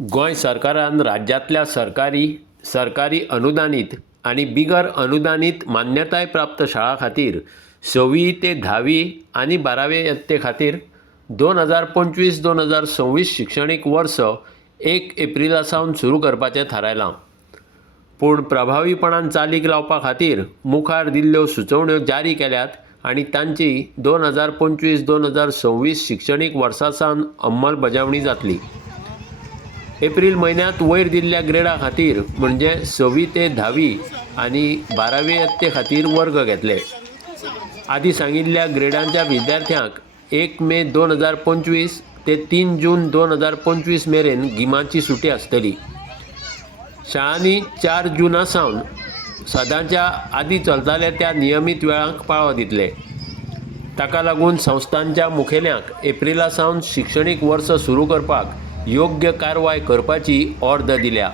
गोंय सरकारान राज्यातल्या सरकारी अनुदानित आणि बिगर अनुदानित मान्यताय प्राप्त शाळां खातीर 6वी ते 10वी आणि 12वे यत्ते खातीर 2025-2026 शिक्षणीक वर्स 1 एप्रिला सावन सुरू करपाचें थारायलां। पूण प्रभावीपणान चालीक लावपा खातीर मुखार दिल्ल्यो सुचोवण्यो जारी केल्यात आनी तांची 2025-2026 शिक्षणीक वर्सा सावन अंमलबजावणी जातली। एप्रिल म्हयन्यांत वयर दिल्ल्या ग्रेडा खातीर म्हणजे 6वी ते 10वी आनी 12वे यत्ते खातीर वर्ग घेतले। आदी सांगिल्ल्या ग्रेडांच्या विद्यार्थ्यांक 1 मे 2025 ते 3 जून 2025 मेरेन गिमांची सुटी आसतली। शाळांनी 4 जूना सावन सदांच्या आदी चलताले त्या नियमीत वेळांक पाळो दितले। ताका लागून संस्थांच्या मुखेल्यांक एप्रिला सावन शिक्षणीक वर्स सुरू करपाक योग्य कारवाय करपाची ऑर्द दिल्या।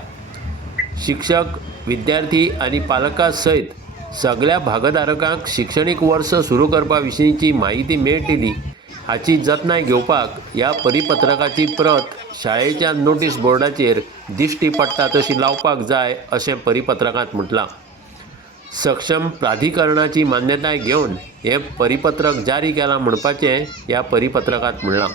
शिक्षक, विद्यार्थी आनी पालकां सयत सगळ्या भागधारकांक शिक्षणीक वर्स सुरू करपा विशींची माहिती मेळटली हाची जतनाय घेवपाक ह्या परिपत्रकाची प्रत शाळेच्या नोटीस बोर्डाचेर दिश्टी पडटा तशी लावपाक जाय अशें परिपत्रकांत म्हटलां। सक्षम प्राधिकरणाची मान्यताय घेवन हें परिपत्रक जारी केलां म्हणपाचें ह्या परिपत्रकांत म्हणलां।